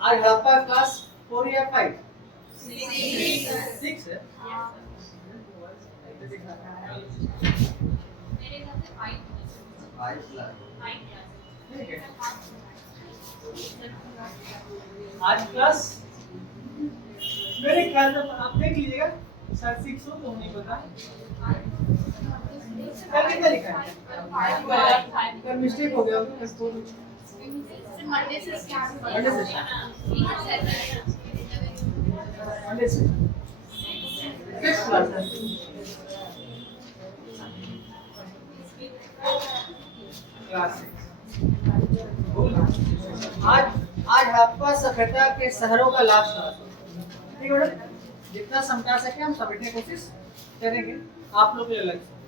आज हड़प्पा क्लास 4 या 5? 6 है। ठीक है। आज क्लास मेरे ख्याल से आप देख लीजिएगा, शायद 6 हो तो नहीं पता। कल कितना लिखा है? अगर मिस्टेक हो गया हो तो मंडे से सिक्स क्लास है। क्लास 6। आज हड़प्पा सभ्यता के शहरों का लास्ट क्लास है। ठीक है बेटा, जितना समझा सके हम समझने की कोशिश करेंगे आप लोग के अलग से।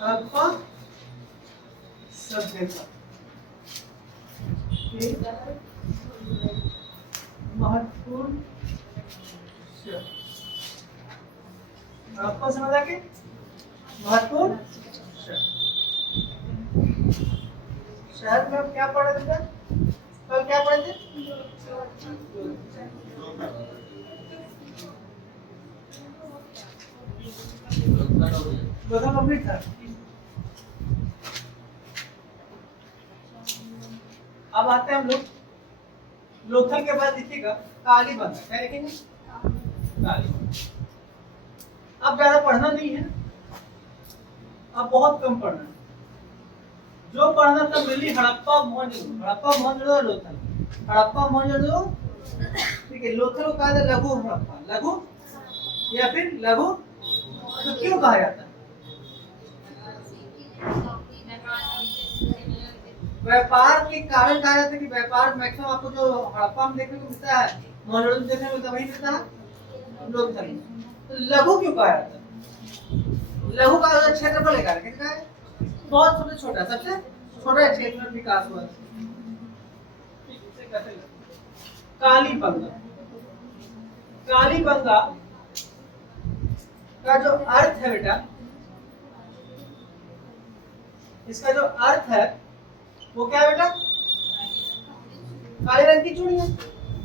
हड़प्पा सभ्यता महत्वपूर्ण हड़प्पा सभ्यता के महत्वपूर्ण शहर में हम क्या पढ़े थे? कल क्या पढ़े थे? लोथल कंप्लीट था। अब आते हैं हम लोग लोथल के बाद लिखिएगा कालीबंगा। क्या लिखेंगे? कालीबंगा। अब ज्यादा पढ़ना नहीं है, अब बहुत कम पढ़ना है। जो पढ़ना था मिली हड़प्पा मोहनजोदड़ो लोथल। हड़प्पा मोहनजोदड़ो, ठीक है। लोथल को कहा जाता है लघु हड़प्पा, लघु या फिर लघु। तो क्यों कहा जाता है? व्यापार के कारण कहा जाता है कि व्यापार मैक्सिमम आपको जो हड़प्पा में देखने को मिलता है, मोहनजोदड़ो में देखने को मिलता है, वही मिलता है लोथल में। तो लघु क्यों कहा जाता है? लघु का क्षेत्रफल लेकर कितना है? बहुत छोटा, सबसे छोटा क्षेत्र में विकास हुआ। कालीबंगा। कालीबंगा का जो अर्थ है बेटा, इसका जो अर्थ है वो क्या है बेटा? काले रंग की चूड़ियां,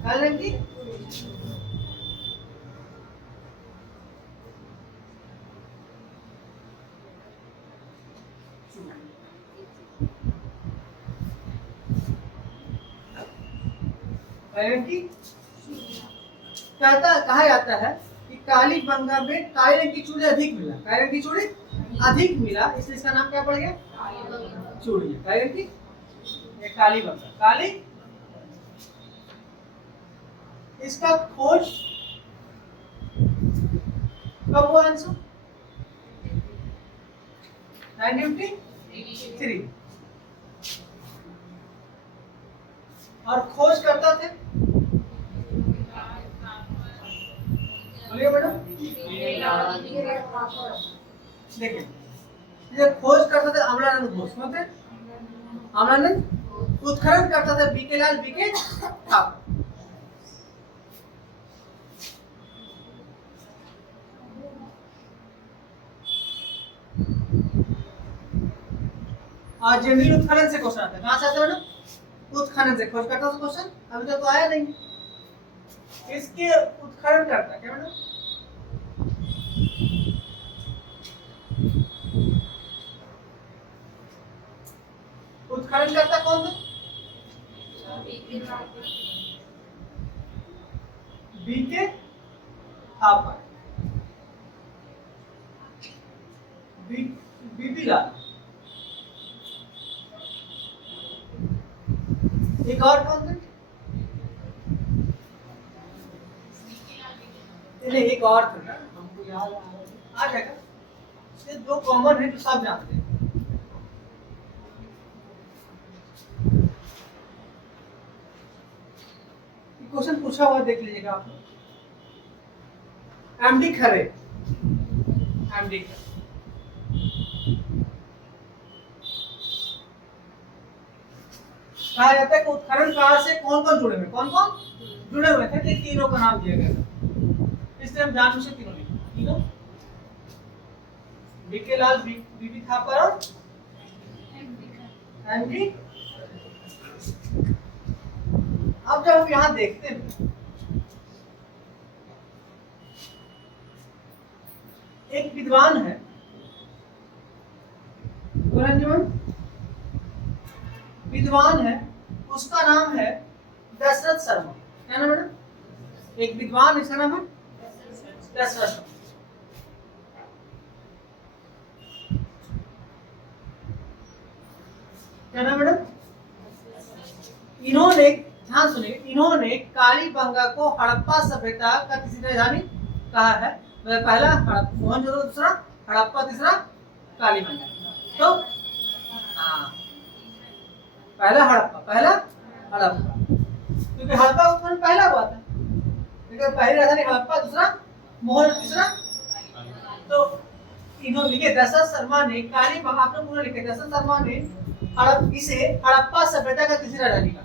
काले रंग की। कहा जाता है कि कालीबंगा में काले रंग की चूड़ी अधिक मिला, काले रंग की चूड़ी अधिक मिला, इसलिए इसका नाम क्या पड़ गया? चूड़ी। काले रंग की कालीबंगा। काली इसका खोज कब हुआ अंशु? 1953। और खोज करता थे, बोलिए मैडम। देखिए, ये खोज करता था अमलानंद घोष। कौन थे? अमलानंद। उत्खनन करता था बीके लाल बीके ठाकुर। और जनरल उत्खनन से क्वेश्चन आता है। कहां से आता है मैडम? उत्खनन से। खोज करता था क्वेश्चन अभी तक तो आया नहीं। इसके उत्खनन करता क्या मैडम? उत्खनन करता कौन था? बीके ठाकुर, बीबी लाल। एक और कौन थे? नहीं, एक और थे ना, हमको याद आ जाएगा। ये दो कॉमन है तो सब जानते हैं। क्वेश्चन पूछा हुआ देख लीजिएगा आप। एमडी खरे, एमडी खरे कहा जाता है कि उत्खनन काल से कौन कौन जुड़े हुए, कौन कौन जुड़े हुए थे? तो तीनों का नाम दिया गया था, इसलिए हम जानबूझ के तीनों लिखे। तीनों बीके लाल बीबी थापर और एमडी। अब जब हम यहां देखते हैं एक विद्वान है, विद्वान है, उसका नाम है दशरथ शर्मा। क्या नाम है? एक विद्वान, इसका नाम है दशरथ शर्मा। क्या नाम मैडम? इन्होंने, ध्यान सुनिए, इन्होंने कालीबंगा को हड़प्पा सभ्यता का तीसरी राजधानी कहा है। पहला मोहनजोदड़ो, दूसरा हड़प्पा, तीसरा कालीबंगा। तो हाँ, पहला हड़प्पा, क्योंकि हड़प्पा उत्पन्न पहला हुआ था, क्योंकि पहली राजधानी हड़प्पा, दूसरा मोहन, तीसरा। तो इन्होंने लिखे, दशरथ शर्मा ने कालीबंगा, आपने पूरा लिखे, दशरथ शर्मा ने इसे हड़प्पा सभ्यता का तीसरी राजधानी कहा।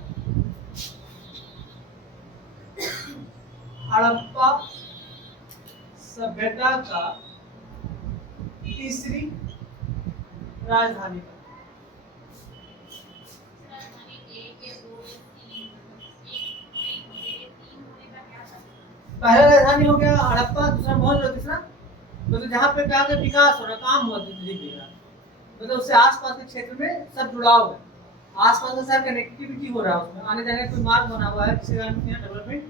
हड़प्पा सभ्यता का तीसरी राजधानी का। पहला राजधानी हो गया हड़प्पा, दूसरा मोहनजोदड़ो, तीसरा तो जहाँ पे क्या विकास हो रहा, काम हुआ मतलब उससे आसपास के क्षेत्र में सब जुड़ाव है, आसपास का सारा कनेक्टिविटी हो रहा है, उसमें आने जाने का कोई मार्ग बना हुआ है, जिससे डेवलपमेंट।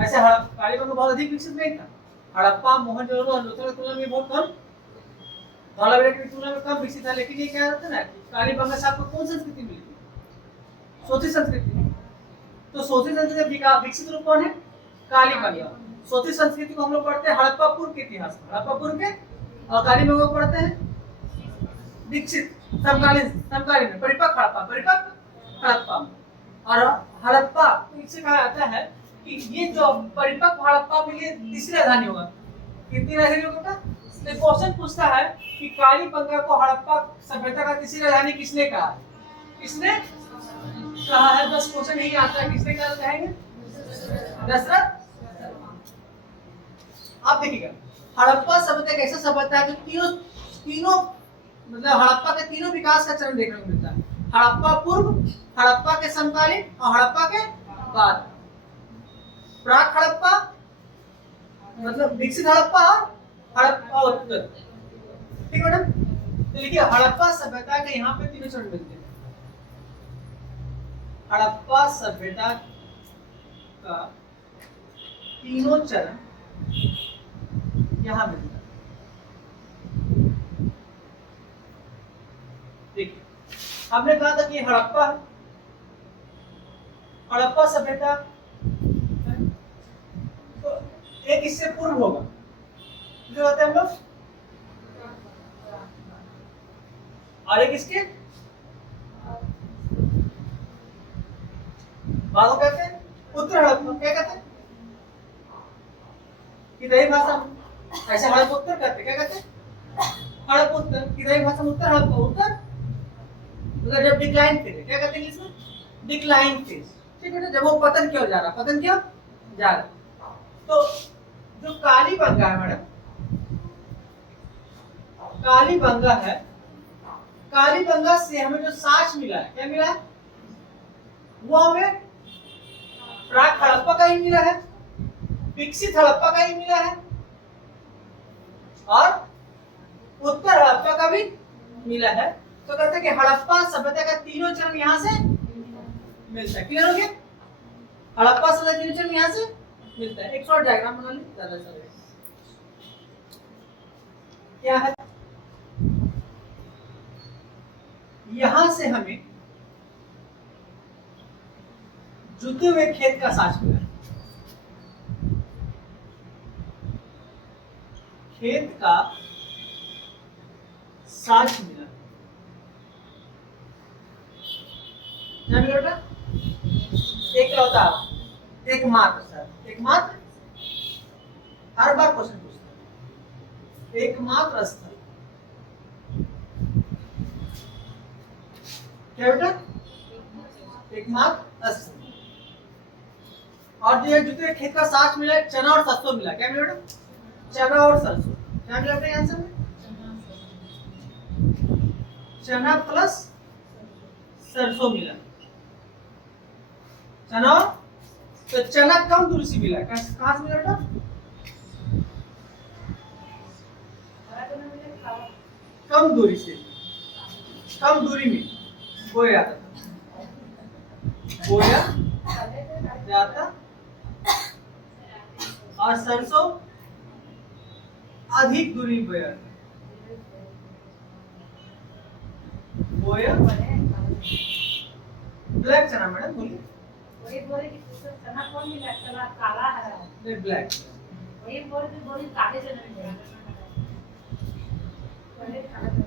ऐसे कालीबंगा बहुत अधिक विकसित नहीं था, हड़प्पा, मोहनजोदड़ो और लोथल की तुलना में बहुत कम, धौलावीरा की तुलना में कम विकसित था। लेकिन ये क्या होता है ना, कालीबंगा से आपको कौन संस्कृति मिली? सोथी संस्कृति। तो सोथी संस्कृति का विकसित रूप कौन है? कालीबंगा। सोथी संस्कृति को हम लोग पढ़ते हैं हड़प्पा पूर्व के इतिहास में, हड़प्पा पूर्व के, और कालीबंगा को पढ़ते हैं विकसित समकालीन में, परिपक्व हड़प्पा। और हड़प्पा इससे कहा जाता है कि ये जो परिपक्व हड़प्पा में ये तीसरी राजधानी होगा। कितनी राजधानी होगा? तो क्वेश्चन पूछता है कि कालीबंगा को हड़प्पा सभ्यता का तीसरी राजधानी किसने कहा? किसने कहा है? बस क्वेश्चन यही आता है, किसने कहा कहेंगे? दशरथ। आप देखिएगा, हड़प्पा सभ्यता एक ऐसा सभ्यता है जो तीनों मतलब हड़प्पा के तीनों विकास का चरण देखने को मिलता है, हड़प्पा पूर्व, हड़प्पा के समकालीन और हड़प्पा के बाद। प्राक हड़प्पा मतलब विकसित हड़प्पा, हड़प्पा उत्तर। ठीक है मैडम? तो लिखिए, हड़प्पा सभ्यता के यहाँ पे तीनों चरण मिलते हैं। हड़प्पा सभ्यता का तीनों चरण यहाँ मिलता है। देखिए, हमने कहा था कि हड़प्पा है, हड़प्पा सभ्यता तो एक इससे पूर्व होगा, जो होता है हम लोग, और एक इसके बाद को कहते हैं उत्तर हड़प्पा। क्या कहते हैं? किधरी भाषा में ऐसे हड़प्पा उत्तर कहते, क्या कहते हैं? हड़प्पा उत्तर। किधरी भाषा में उत्तर हड़प्पा उत्तर, मतलब जब डिक्लाइन फेज, क्या कहते हैं इंग्लिश में? Decline phase. ठीक है, जब वो पतन क्यों जा रहा, पतन क्यों जा रहा। तो जो कालीबंगा है मैडम, कालीबंगा है, कालीबंगा से हमें जो साक्ष्य मिला है, क्या मिला है? वो हमें प्राक हड़प्पा का ही मिला है, विकसित हड़प्पा का ही मिला है, और उत्तर हड़प्पा का भी मिला है। तो कहते हैं कि हड़प्पा सभ्यता का तीनों चरण यहाँ से मिलता है। क्लियर हो गया? हड़प्पा सभ्यता तीनों चरण यहाँ से मिलता है। एक शॉर्ट डायग्राम बना ली, ज्यादा चलेगा। क्या है? यहां से हमें जुते हुए खेत का साक्ष्य मिला, खेत का साक्ष्य मिला। बेटा एकलौता, एकमात्र, सर एकमात्र, हर बार क्वेश्चन पूछता है, एकमात्र स्थल। क्या बेटा? एकमात्र स्थल। और जो जुते खेत का साक्ष्य मिला, चना और सरसों मिला। क्या मिला बेटा? चना और सरसों। क्या मिला बेटा आंसर में? चना प्लस सरसों मिला, चना, तो चना कम दूरी से मिला, कहां से मिला बेटा? कम दूरी से, कम दूरी में बोया जाता, बोया जाता, और सरसों अधिक दूरी में बोया जाता, बोया। ब्लैक चना मैडम बोलिए। वही बोले कि चना कौन मिला, चना काला है, नहीं ब्लैक। वही बोली काले चने मिले, पहले काला चना।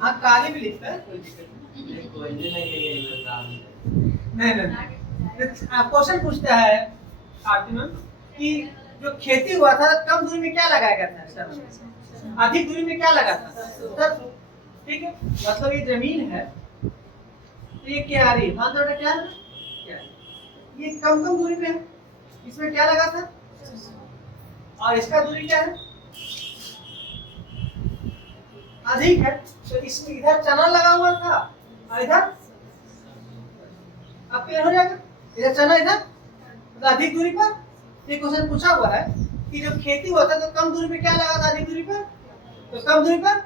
हाँ काली भी लिखता है, कोई दिक्कत नहीं। क्वेश्चन पूछता है आरती मैम कि जो खेती हुआ था कम दूरी में क्या लगाया गया था, अधिक दूरी में क्या लगा था? सरसों। ठीक है, मतलब ये जमीन है तो ये क्या आ रही है, हाँ तो क्या है, क्या है? ये कम कम दूरी में है, इसमें क्या लगा था, और इसका दूरी क्या है, अधिक है, तो इसमें इधर चना लगा हुआ था और इधर, अब क्लियर हो जाएगा, इधर चना इधर, तो अधिक दूरी पर। ये क्वेश्चन पूछा हुआ है कि जो खेती हुआ था तो कम दूरी पे क्या लगा था, अधिक दूरी पर, तो कम दूरी पर,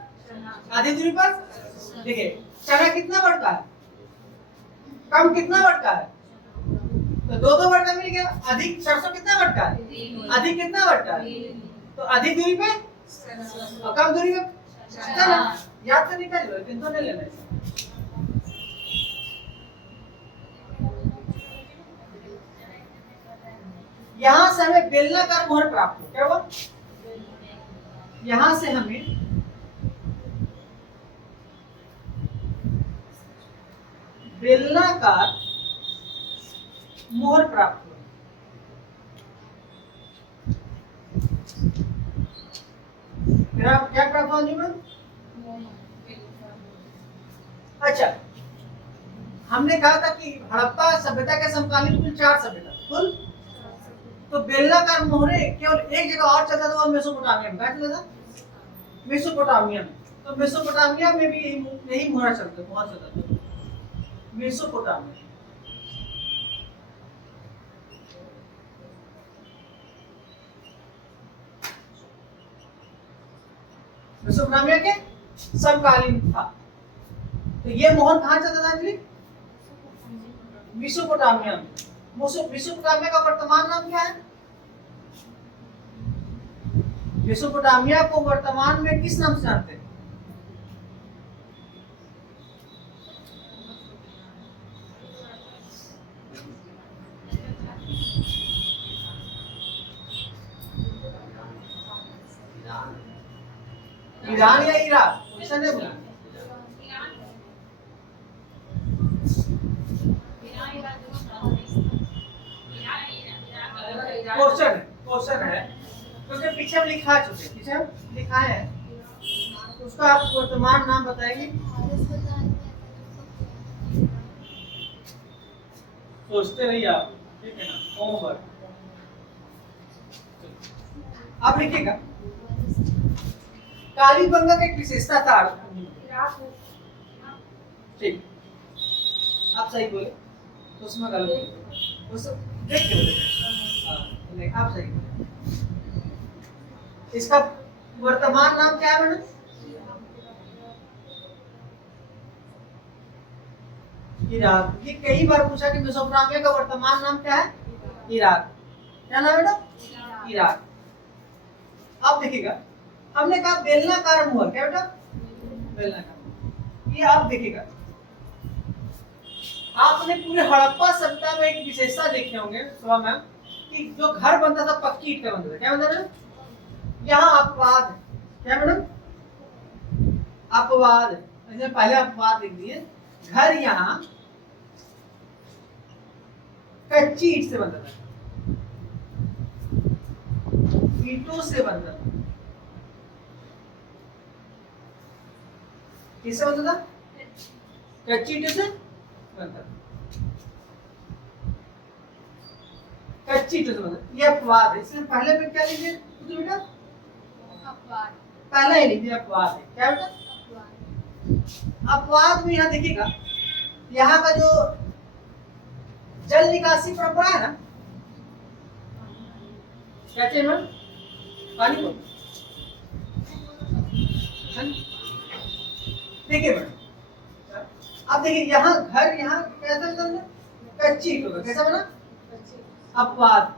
अधिक दूरी पर। देखिए चना कितना बढ़ता है, कम कितना बढ़ता है, तो दो बढ़ता मिल गया। अधिक सरसों कितना बढ़ता है, अधिक कितना बढ़ता है, तो अधिक दूरी पे और कम दूरी पे चना। याद से निकाल लो, लेकिन तो नहीं लेना है। यहां से हमें बेलनाकार मोहर प्राप्त हो, क्या हुआ, यहां से हमें बेलनाकार मोहर प्राप्त हो। क्या प्राप्त हुआ जीवन? अच्छा, हमने कहा था कि हड़प्पा सभ्यता के समकालीन कुल 4 सभ्यता, कुल, तो बेलनाकार मोहरे केवल एक जगह और चलता था, वो मेसोपोटामिया में। कहाँ चलता था? मेसोपोटामिया में। तो मेसोपोटामिया में भी यही मोहरा चलता था, मेसोपोटामिया। मेसोपोटामिया के समकालीन था। तो ये मोहर कहाँ चलता था जी? मेसोपोटामिया में। मेसोपोटामिया का वर्तमान नाम क्या है? मेसोपोटामिया को वर्तमान में किस नाम से जानते हैं? ईरान या इराक, ऐसा नहीं बोला। क्वेश्चन है क्योंकि पीछे हम लिखा चुके, पीछे हम लिखा है, उसका आप वर्तमान नाम बताएंगे? सोचते रहिए आप, ठीक है ना, होमवर्क आप लिखिएगा। कालीबंगा की एक विशेषता था, ठीक, आप सही बोले, उसमें गलत, उस देख के बोले, आप सही बोले। इसका वर्तमान नाम क्या है मैडम? इराक। ये कई बार पूछा कि मेसोपोटामिया का वर्तमान नाम क्या है? इराक। क्या नाम है बेटा? इराक। अब देखिएगा, हमने कहा बेलनाकार मोहर, क्या बेटा? बेलनाकार। ये आप देखिएगा, आपने पूरे हड़प्पा सभ्यता में एक विशेषता देखे होंगे सुबह मैम, कि जो घर बनता था पक्की ईंट का बनता था। क्या बनता था? यहाँ अपवाद, क्या मैडम? अपवाद, पहले अपवाद लिख दिए। घर यहाँ कच्ची ईंट से बनता था, ईंटों से बनता था। किससे बनता था? कच्ची ईंटों से बनता था, कच्ची ईंटों से बनता। ये अपवाद है, इसलिए पहले में क्या लिखिए बेटा? अपवाद। पहला ही लिख दिया अपवाद है। क्या बेटा? अपवाद। अपवाद में यहाँ देखिएगा, यहाँ का जो जल निकासी परंपरा है ना, क्या चाहिए मैम? पानी को देखिए मैडम, अब देखिए यहाँ घर, यहाँ कैसा बना? कच्ची ईंटों का। कैसा बना? अपवाद।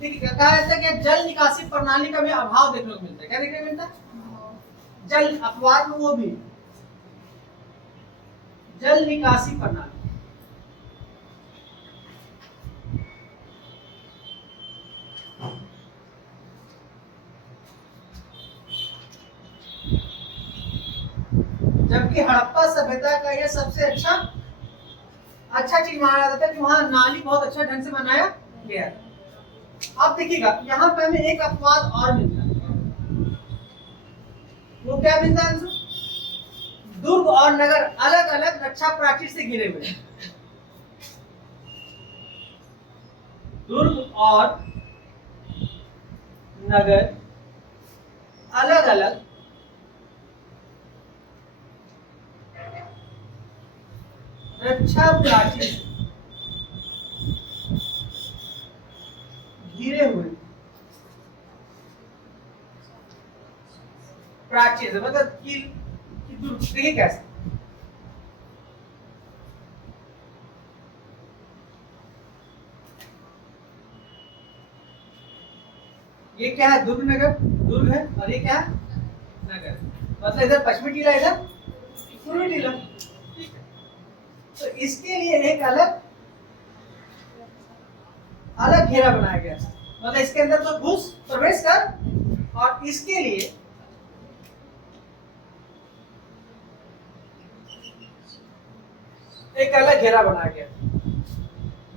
ठीक है, कहा जाता है कि जल निकासी प्रणाली का भी अभाव देखने को मिलता है। क्या देखने को मिलता है? जल, अपवाद में वो भी जल निकासी प्रणाली। जबकि हड़प्पा सभ्यता का यह सबसे अच्छा चीज माना जाता है कि वहां नाली बहुत अच्छा ढंग से बनाया गया। अब देखिएगा यहाँ पे हमें एक अपवाद और मिलता है। वो क्या मिलता है? दुर्ग और नगर अलग अलग रक्षा प्राचीर से घिरे हुए हैं। दुर्ग और नगर अलग अलग रक्षा प्राचीर घिरे हुए। प्राचीर मतलब कि दुर्ग। देखिए कैसे, ये क्या है? दुर्ग नगर, दुर्ग है, और ये क्या है? नगर। मतलब इधर पश्चिमी टीला, इधर पूर्वी टीला। ठीक है, तो इसके लिए एक अलग अलग घेरा बनाया गया। मतलब इसके अंदर तो घुस प्रवेश कर, और इसके लिए एक अलग घेरा बनाया गया।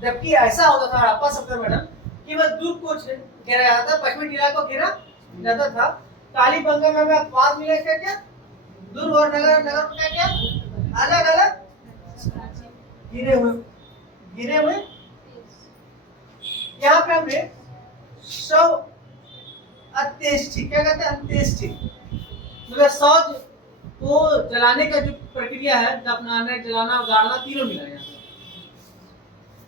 जबकि ऐसा होता था हड़प्पा सभ्यता मैडम कि बस दुर्ग को घेरा जाता था, पश्चिमी टीला को घेरा जाता था। कालीबंगा में हमें अपवाद मिला। क्या क्या? दुर्ग और नगर, नगर को क्या क्या? अलग अलग गिरे हुए। यहाँ पे हमने शव अंत्येष्टि, क्या कहते हैं? अंत्येष्टि मतलब शव को जलाने का जो प्रक्रिया है, दफनाने, जलाना, गाड़ना, तीनों मिला है।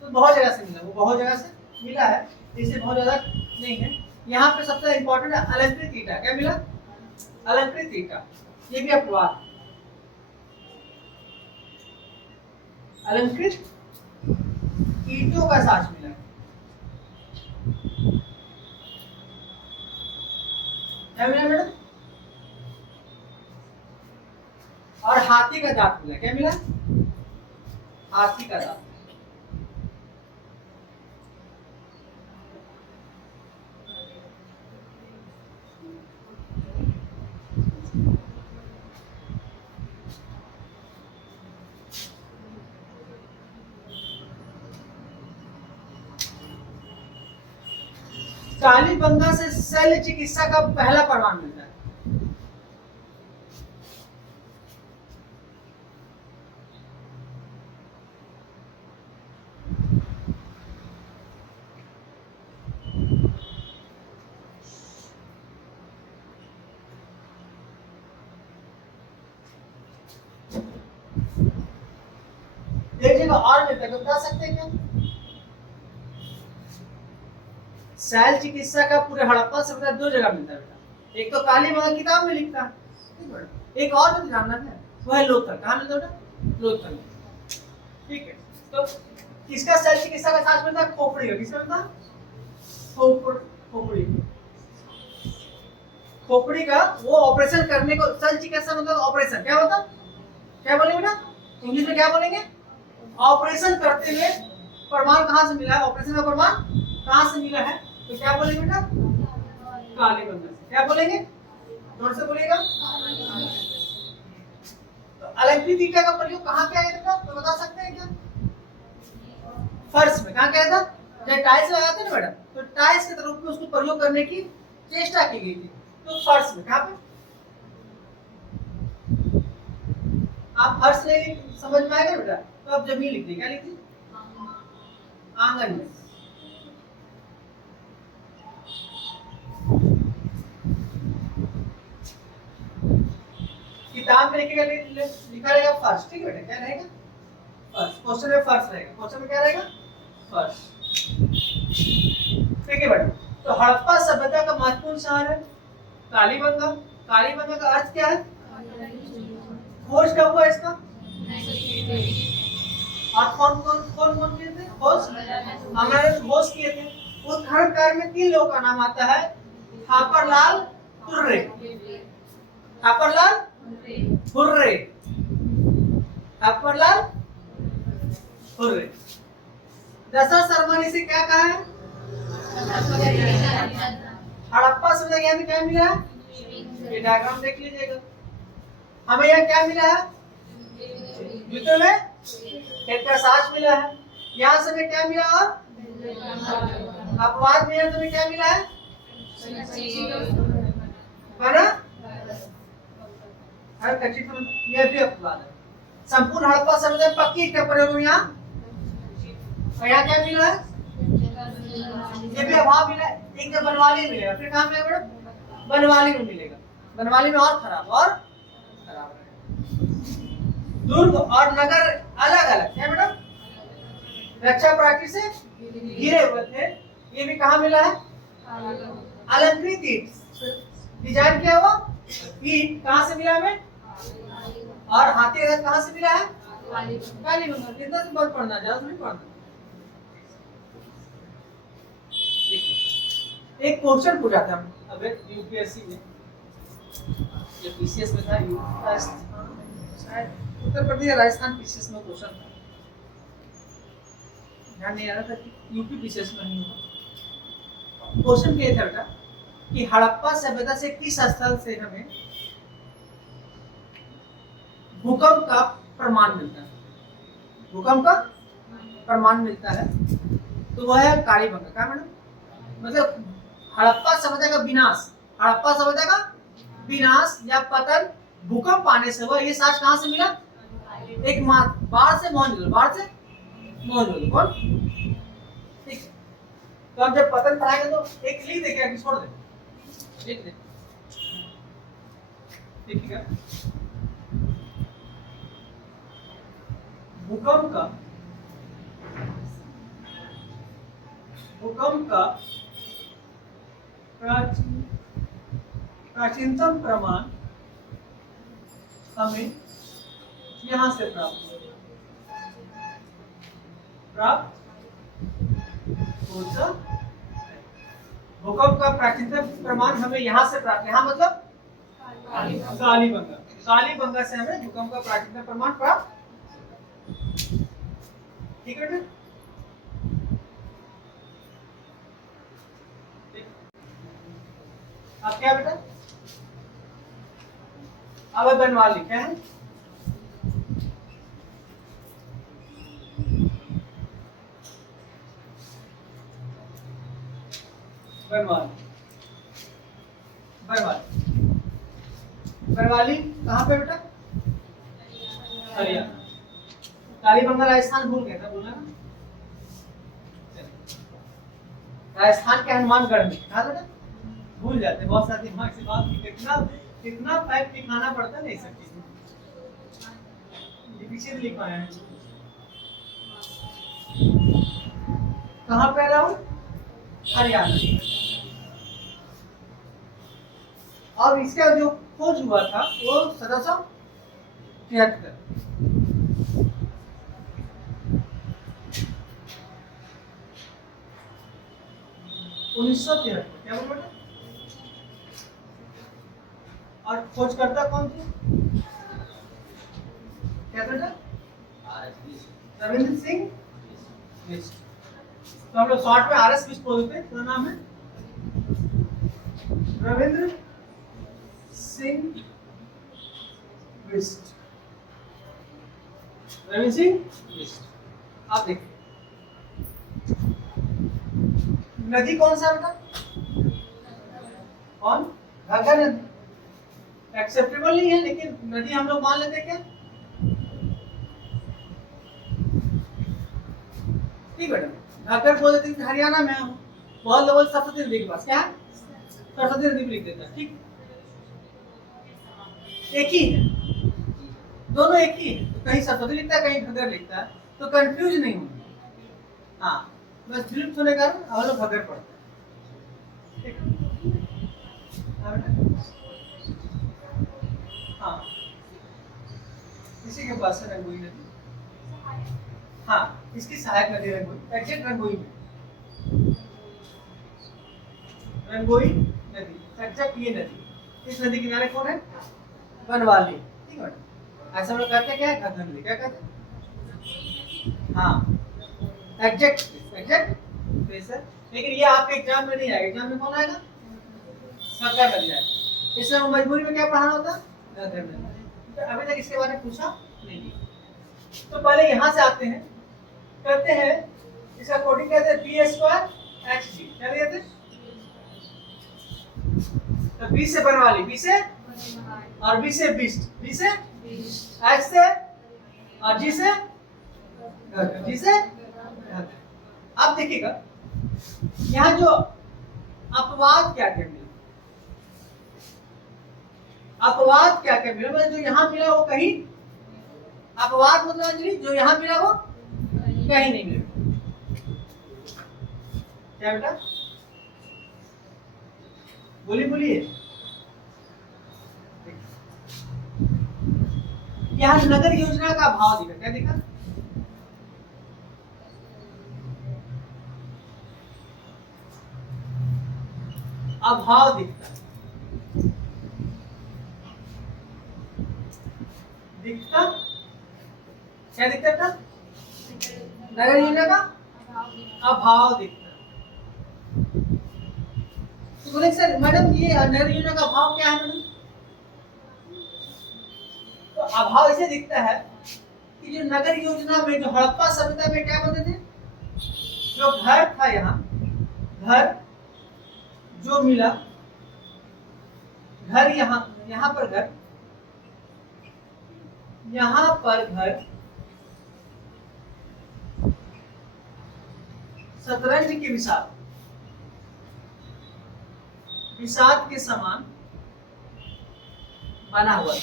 तो बहुत जगह से मिला, वो बहुत जगह से मिला है, इससे बहुत ज्यादा नहीं है। यहाँ पे सबसे इंपॉर्टेंट है अलंकृत ईंटा। क्या मिला? अलंकृत ईंटा। ये भी अपवाद। अलंकृत ईंटों का साज मिला। क्या मिला मैडम? और हाथी का दांत मिला। क्या मिला? हाथी का दांत। कालीबंगा से शल्य चिकित्सा का पहला प्रमाण मिलता है। एक जगह और मिलता है, बता सकते हैं क्या? शैल चिकित्सा का पूरे हड़प्पा सभ्यता दो जगह मिलता है बेटा। एक तो कालीबंगा किताब में लिखता है, एक और जो जानना है वो है लोथल। कहाँ मिलता है बेटा? लोथल। ठीक है, तो किसका शैल चिकित्सा का साथ मिलता है? खोपड़ी का। किसका मिलता है? खोपड़ी। खोपड़ी का वो ऑपरेशन करने को शैल चिकित्सा मतलब ऑपरेशन। क्या होता? क्या बोलेंगे बेटा? इंग्लिश में क्या बोलेंगे? ऑपरेशन करते हुए प्रमाण कहाँ से मिला है? ऑपरेशन का प्रमाण कहाँ से मिला है? तो क्या बोलेंगे बेटा? कालीबंगा से। क्या बोलेंगे? जोर से बोलिएगा। तो अलंकृत ईंटा का प्रयोग कहाँ किया गया था? तो बता सकते हैं क्या? फर्श में। कहाँ किया था? जब टाइल्स लगाते हैं ना बेटा, तो टाइल्स के रूप में उसको प्रयोग करने की चेष्टा की गई थी। तो फर्श में। कहाँ पे? आप फर्श नहीं समझ में आएगा बेटा, तो आप जमीन लिख दी। क्या लिख दी? आंगन में। लिखेगा लिखा रहेगा फर्स्ट, ठीक है बेटा, क्या रहेगा फर्स्ट, क्वेश्चन में फर्स्ट रहेगा, क्वेश्चन में क्या रहेगा फर्स्ट, ठीक है बेटा। तो हड़प्पा सभ्यता का महत्वपूर्ण शहर है कालीबंगा। कालीबंगा का अर्थ क्या है? खोज कब हुआ इसका? और कौन कौन कौन कौन किए थे खोज? हमारे खोज किए थे। उत्खनन कार्य में 3 लोगों का नाम आता है, थापरलाल तुर्रे, थापरलाल हुर्रे, थापरलाल हुर्रे। दशरथ शर्मा ने इसे क्या कहा है? हड़प्पा सभ्यता ज्ञान में क्या मिला है? ये डायग्राम देख लीजिएगा। हमें यहाँ क्या मिला है? जूते में खेत का साज मिला है। यहाँ से हमें क्या मिला? और अपवाद में यहाँ तुम्हें क्या मिला है? बना हर कच्ची तो ये भी अपवाद है। संपूर्ण हड़प्पा सभ्यता में पक्की ईंट का प्रयोग यहाँ, और यहाँ क्या मिला है? ये भी अभाव मिला है। एक जब बनवाली मिलेगा, फिर कहाँ मिलेगा मैडम? बनवाली में मिलेगा। बनवाली में और खराब है। दुर्ग और नगर अलग अलग है मैडम, रक्षा प्राचीर से घिरे हुए थे। ये भी कहाँ मिला है? अलंकृत ईंट, डिजाइन किया हुआ ईंट कहाँ से मिला हमें? और हाथी रथ कहाँ से मिला है? कालीबंगा। कितना से बहुत पढ़ना, ज्यादा नहीं पढ़ना। एक क्वेश्चन पूछा था अब यूपीएससी में, ये पीसीएस में था, शायद उत्तर प्रदेश राजस्थान पीसीएस में क्वेश्चन था, ध्यान नहीं आ रहा था कि यूपी पीसीएस में नहीं हुआ। क्वेश्चन ये था बेटा कि हड़प्पा सभ्यता से किस स्थल से हमें भूकंप का प्रमाण मिलता है? भूकंप का प्रमाण मिलता है तो वह है कालीबंगा। क्या मैडम? मतलब हड़प्पा सभ्यता का विनाश, हड़प्पा सभ्यता का विनाश या पतन भूकंप आने से हुआ। ये साक्ष्य कहाँ से मिला? एक बाढ़ से मोहनजोदड़ो, बाढ़ से मोहनजोदड़ो। कौन? ठीक है। तो हम जब पतन पढ़ाएंगे तो एक लिख दे, क्या छोड़ दे, लिख दे, ठीक है। भूकंप का प्राचीनतम प्रमाण हमें यहां से प्राप्त होता। भूकंप का प्राचीनतम प्रमाण हमें यहां से प्राप्त, यहां मतलब कालीबंगा, कालीबंगा से हमें भूकंप का प्राचीनतम प्रमाण प्राप्त, ठीक है बेटा। अब क्या बेटा? अब बनवाली क्या है? बनवाली कहाँ पे बेटा? हरियाणा। कालीबंगा राजस्थान भूल गए था, बोला ना? राजस्थान के हनुमानगढ़ में कहा बेटा? भूल जाते बहुत सारे दिमाग से बात, कितना फैक्ट लिखाना पड़ता नहीं सब चीजें, ये पीछे लिखा है। कहाँ पे रहा हूँ? हरियाणा। और इसका जो खोज हुआ था वो 1773, 1973। क्या बोल बेटा? और खोजकर्ता कौन थे? क्या बेटा? रविंद्र सिंह बिष्ट। तो हम लोग शॉर्ट में आरएस बिष्ट बोलते हैं, पूरा नाम है रविंद्र सिंह बिष्ट, रविंद्र सिंह बिष्ट। आप देखिए नदी कौन सा बेटा? कौन? घग्गर नदी। एक्सेप्टेबल नहीं है लेकिन नदी हम लोग मान लेते क्या? ठीक बेटा। घग्गर बोल देते हरियाणा में हूँ, बहुत लोग सरस्वती नदी के पास क्या है? सरस्वती नदी लिख देता है, ठीक। एक ही है दोनों एक ही है, तो कहीं सरस्वती लिखता है कहीं घग्गर लिखता है, तो कंफ्यूज नहीं होंगे। हाँ, बस विलुप्त होने के कारण हम लोग घग्गर पढ़ते हैं। ठीक है? हाँ बेटा, हाँ, इसी के पास है रंगोई नदी। हाँ, इसकी सहायक नदी रंगोई, एग्जैक्ट रंगोई में रंगोई नदी, एग्जैक्ट ये नदी। इस नदी के किनारे कौन है? बनवाली। ठीक है, ऐसा हम लोग कहते हैं क्या है? घग्गर नदी। क्या कहते हैं? हाँ, एग्जैक्ट एग्जैक्ट प्लेस है। लेकिन ये आपके एग्जाम में नहीं आएगा। एग्जाम में कौन आएगा? घग्गर नदी आएगा। इसलिए हम मजबूरी में क्या पढ़ाना होता है? घग्गर नदी। तो अभी तक इसके बारे में पूछा नहीं। तो पहले यहाँ से आते हैं, करते हैं इसका कोडिंग कहते हैं b² hg। क्या कहते हैं? तो बी से बनवाली, बी से और बी से बिस्ट, बी से एच से और जी से घग्गर, जी से घग्गर। अब देखिएगा यहाँ जो अपवाद क्या क्या मिला, अपवाद क्या क्या मिला, मतलब जो यहाँ मिला वो कहीं, अपवाद मतलब अंजलि जो यहाँ मिला वो कहीं नहीं मिला। क्या बेटा? बोलिए। यहाँ नगर योजना का भाव दिखा, क्या दिखा? अभाव दिखता क्या दिखता था? नगर योजना का अभाव दिखता। तो बोले सर मैडम ये नगर योजना का अभाव क्या है मैडम? तो अभाव ऐसे दिखता है कि जो नगर योजना में जो हड़प्पा सभ्यता में क्या बोलते थे, जो घर था यहाँ, घर जो मिला, घर यहाँ पर घर, यहाँ पर घर शतरंज के विसात के समान बना हुआ था।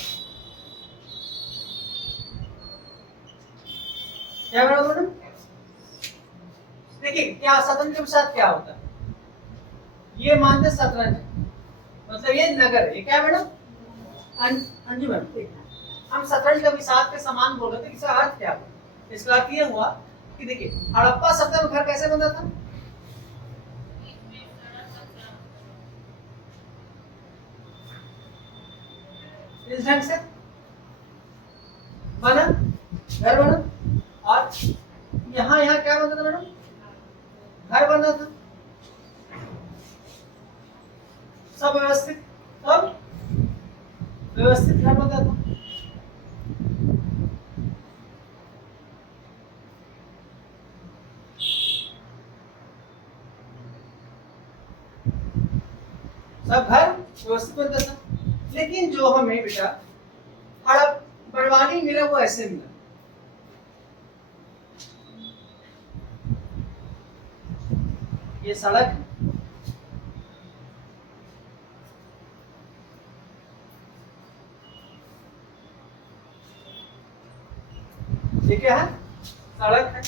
क्या बना हुआ? देखिए क्या शतरंज के विसात क्या होता है, ये मानते शतरंज मतलब ये नगर है। क्या मैडम? अंजू मैम, हम शतरंज का विसात के समान बोल रहे थे, इसका अर्थ क्या हुआ? इसका अर्थ ये हुआ कि देखिए हड़प्पा सभ्यता में घर कैसे बनता था? इस ढंग से बना, घर बना, और यहाँ क्या बनता था मैडम? घर बनता था, सब व्यवस्थित घर बनता था। सब घर व्यवस्थित बनता था। लेकिन जो हमें बेटा हड़प बनवाली मिला वो ऐसे मिला, ये सड़क है, ये क्या है? सड़क है।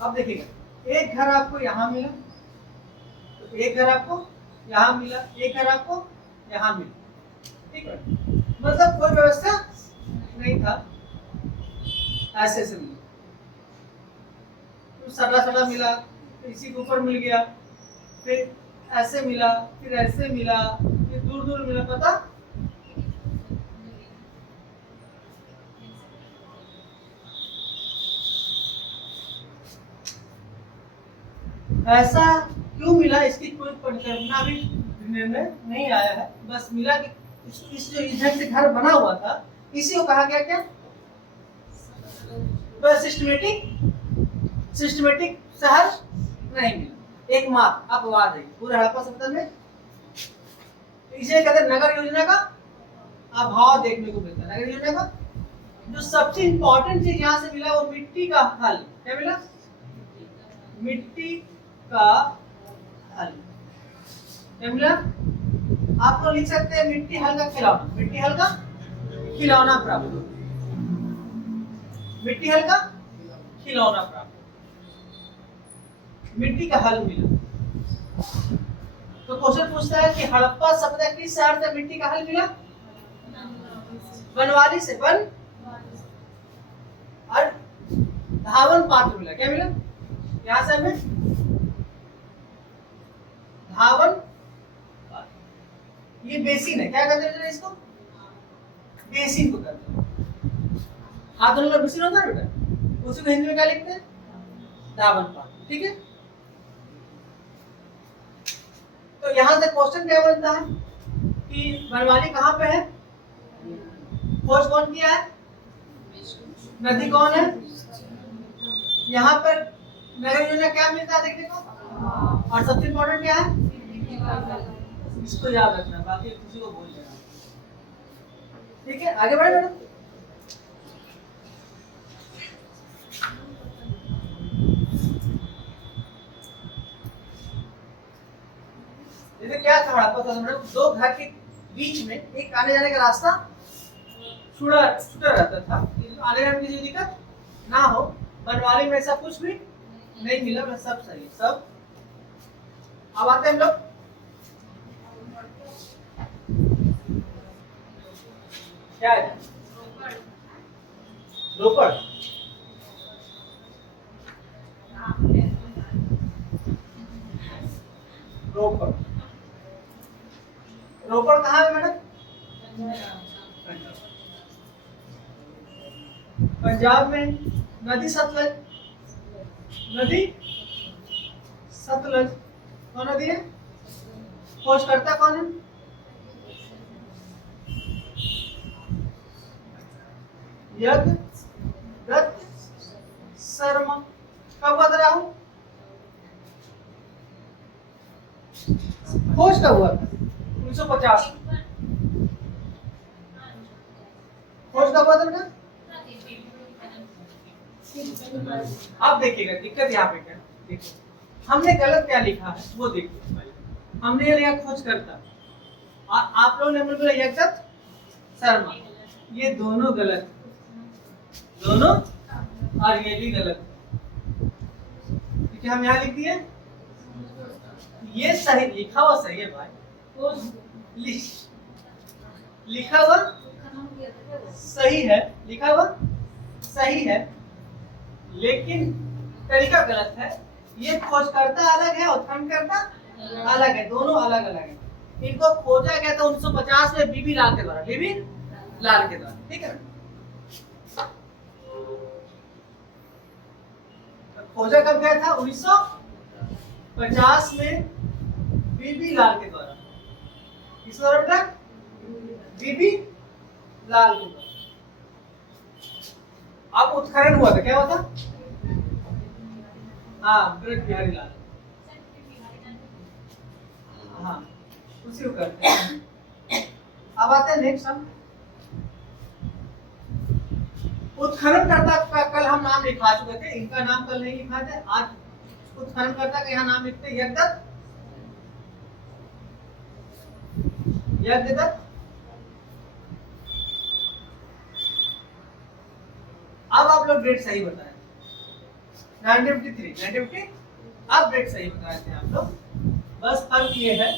अब देखिएगा एक घर आपको यहाँ मिला, तो एक घर आपको यहाँ मिला, एक घर आपको यहाँ मिला। ठीक है, मतलब कोई व्यवस्था नहीं था, ऐसे से मिला, तो सड़ा मिला, इसी के ऊपर मिल गया, फिर ऐसे मिला, फिर ऐसे मिला, फिर दूर मिला। पता ऐसा क्यों मिला, इसकी कोई परिकल्पना भी निर्णय नहीं आया है। बस मिला कि इस जो इधर से घर बना हुआ था इसी को कहा गया क्या? बस सिस्टमेटिक शहर नहीं मिला, एक मात्र अपवाद है पूरे हड़प्पा सभ्यता में। इसे कहते हैं नगर योजना का अभाव देखने को मिलता है। नगर योजना का जो सबसे इंपॉर्टेंट चीज यहाँ से मिला वो मिट्टी का हल। क्या मिला? मिट्टी का हल। क्या मिला? आप लोग लिख सकते हैं मिट्टी हल का खिलौना, मिट्टी हल का खिलौना प्राप्त। मिट्टी हल का खिलौना प्राप्त, मिट्टी का हल मिला। तो क्वेश्चन पूछता है कि हड़प्पा सभ्यता किस शहर से मिट्टी का हल मिला? बनवाली से। बन और धावन पात्र मिला। क्या मिला? यहां से हमें धावन पात्र, ये बेसिन है। क्या कहते हैं इसको? बेसिन को कहते हैं। हाथ धोने का बेसिन होता है बेटा, उसी को हिंदी में क्या लिखते हैं? धावन पात्र। ठीक है, तो यहां से क्वेश्चन क्या बनता है कि बनवाली कहां पे है? खोज कौन किया है? नदी कौन है? यहाँ पर नगर योजना क्या मिलता है देखने को? और सबसे इम्पोर्टेंट क्या है? इसको याद रखना, बाकी किसी को भूल जाना। ठीक है, आगे बढ़े मैडम। जैसे क्या था हड़प्पा मैडम, दो घर के बीच में एक आने जाने का रास्ता छूटा रहता था, आने जाने में किसी दिक्कत ना हो। बनवाली में ऐसा कुछ भी नहीं मिला, बस सब सही सब। अब आते हैं हम लोग क्या है? रोपड़। रोपड़, रोपड़ कहाँ है मैडम? पंजाब में। नदी सतलज, नदी सतलज कौन नदी है? खोजकर्ता कौन है? यज्ञदत्त शर्मा। कब हुआ था राहुल? खोज कब हुआ था? 1950। खोज कब हुआ था बेटा? अब देखिएगा दिक्कत यहाँ पे क्या, देखिए हमने गलत क्या लिखा है वो देखिए। हमने ये लिखा खोजकर्ता और आप लोगों ने बोला यज्ञदत्त शर्मा। ये दोनों गलत, दोनों, और ये भी गलत। क्योंकि हम यहाँ लिख दिए, ये सही लिखा हुआ सही है भाई, लिखा हुआ सही है, लिखा हुआ सही है, लेकिन तरीका गलत है। ये खोजकर्ता अलग है, उत्खननकर्ता अलग है, दोनों अलग अलग है। इनको खोजा गया था 1950 में बीबी लाल के द्वारा, बीबी लाल के द्वारा। ठीक है, खोजा कब गया था? 1950 में बीबी लाल के द्वारा। किस द्वारा बेटा? बीबी लाल के द्वारा। अब उत्खनन हुआ था, क्या हुआ था? हाँ, ब्रज बिहारी लाल। हाँ, उसी को करते हैं। अब आते हैं नेक्स्ट हम उत्खननकर्ता का। कल हम नाम लिखा चुके थे, इनका नाम कल नहीं लिखा था। आज उत्खननकर्ता का यहाँ नाम लिखते हैं यज्ञदत्त, यज्ञदत्त। अब आप लोग डेट सही बताएं। 1953, 1950। अब डेट सही बताए थे आप लोग, बस फर्क ये है,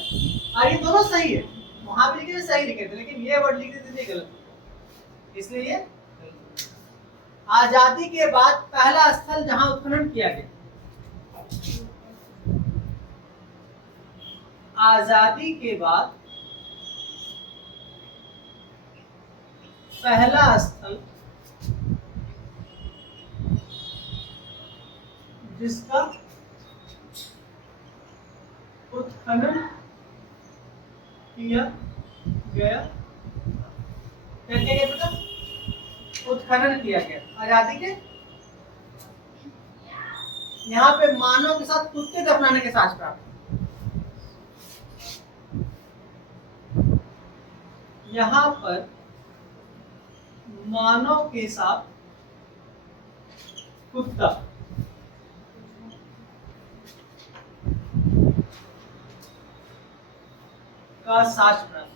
और ये दोनों सही है। वहां भी लिखे थे सही लिखे थे, लेकिन ये वर्ड लिखे थे गलत, इसलिए ये आजादी के बाद पहला स्थल जहां उत्खनन किया गया, आजादी के बाद पहला स्थल जिसका उत्खनन किया गया, क्या किया गया बेटा? उत्खनन किया गया आजादी के। यहाँ पे मानव के साथ कुत्ते दफनाने के साथ प्राप्त, यहाँ पर मानव के साथ कुत्ता का साक्ष्य प्राप्त।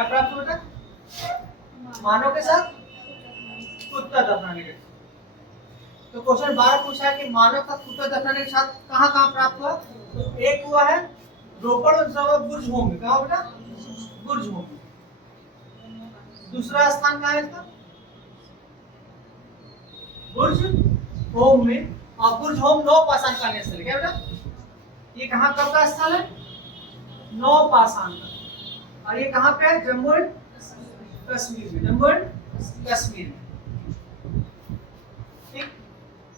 क्या प्राप्त हुआ बेटा? मानव के साथ कुत्ता दफनाने के। तो क्वेश्चन 12 पूछा है कि मानव का कुत्ता दफनाने के साथ कहाँ कहाँ प्राप्त हुआ? तो एक हुआ है रोपड़ और बुर्ज होम में। कहाँ बेटा? बुर्ज होम में। दूसरा स्थान कहाँ है इसका? बुर्ज होम में। और बुर्ज होम नौ पाषाण का स्थल है। क्या बेटा? ये कहाँ कब का स्थल है? नौ पाषाण का। और ये कहाँ पे है? जम्मू एंड कश्मीर में। जम्मू एंड कश्मीर में। ठीक।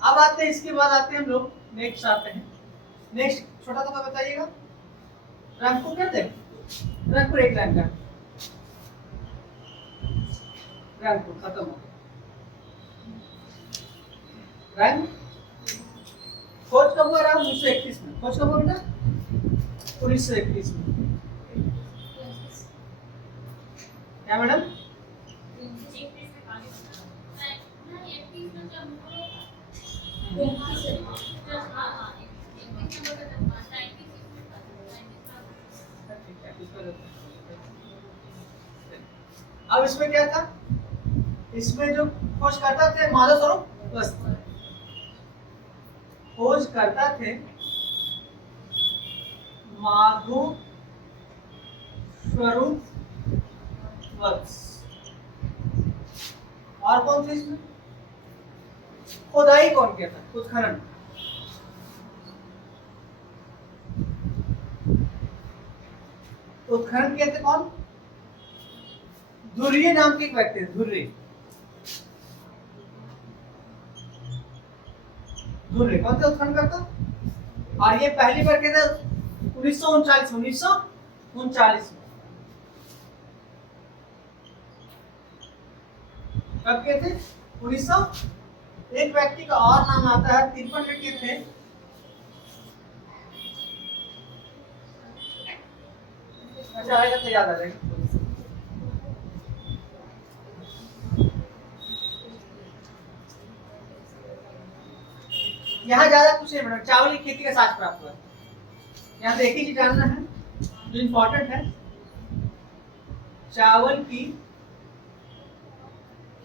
अब आते हैं, इसके बाद आते हैं हम लोग नेक्स्ट आते हैं। नेक्स्ट छोटा सा बताइएगा। रंगपुर कहते हैं? रंगपुर एक रंग का। रंगपुर खत्म हो रंग। खोज कब हुआ? 1931 में। खोज कब हुआ बेटा? 1931 में। क्या मैडम? अब इसमें क्या था? इसमें जो खोज करता थे माधव स्वरूप वस्त्र। खोज करता थे माधव स्वरूप वस्त्र। और कौन थे इसमें? खुदाई कौन किया था? उत्खनन। उत्खनन किए थे कौन? धुर्य नाम के एक व्यक्ति थे। धुर्य। धुर्य कौन थे उत्खनन करता? और ये पहली बार किया था 1939 में। कब किए थे? 1900। एक व्यक्ति का और नाम आता है 53 में किए थे। अच्छा आएगा तो याद आ जाएगा। यहाँ ज्यादा कुछ नहीं मैडम। चावल की खेती का साक्ष्य प्राप्त हुआ। यहाँ से एक ही चीज जानना है जो इम्पोर्टेंट है। चावल की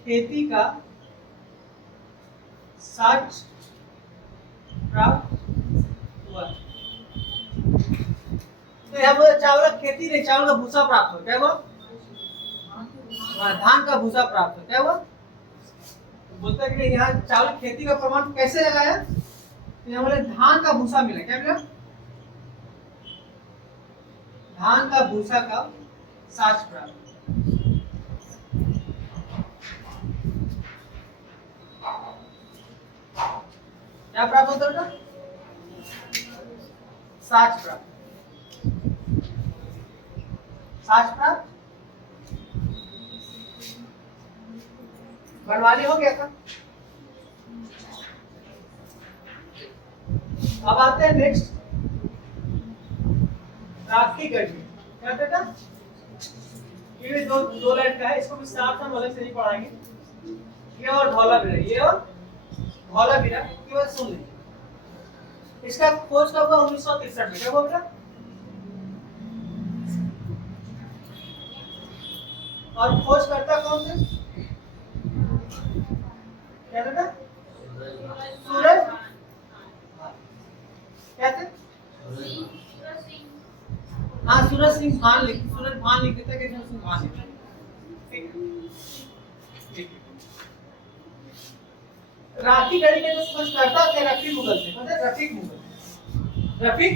खेती का साक्ष्य प्राप्त हुआ। तो यहाँ पर चावल का खेती नहीं, चावल का भूसा प्राप्त हुआ। क्या हुआ? धान का भूसा प्राप्त हुआ। क्या हुआ? बोलता है कि यहाँ चावल की खेती का प्रमाण कैसे लगाया? यहाँ बोले धान का भूसा मिला। क्या मिला? धान का भूसा का साक्ष्य प्राप्त। क्या प्राप्त होता बेटा? साक्ष्य प्राप्त। साक्ष्य प्राप्त। बनवाली हो गया था। अब आते हैं नेक्स्ट राखी गढ़ी। क्या बेटा? ये दो लाइन का है। इसको भी साफ हम अलग से नहीं पढ़ाएंगे। ये और धौला बिरा, ये और धौला बिरा केवल सुन लीजिए। इसका खोज कब हुआ? 1963 में। क्या हुआ बेटा? और खोज करता कौन थे? क्या बेटा? सूरज। क्या थे? हाँ सूरज सिंह भान लिख। सूरज भान लिख देता है कि सूरज सिंह भान लिख। ठीक। राखी गढ़ी के जो खोज करता थे रफीक मुगल थे। पता है? रफीक मुगल। रफीक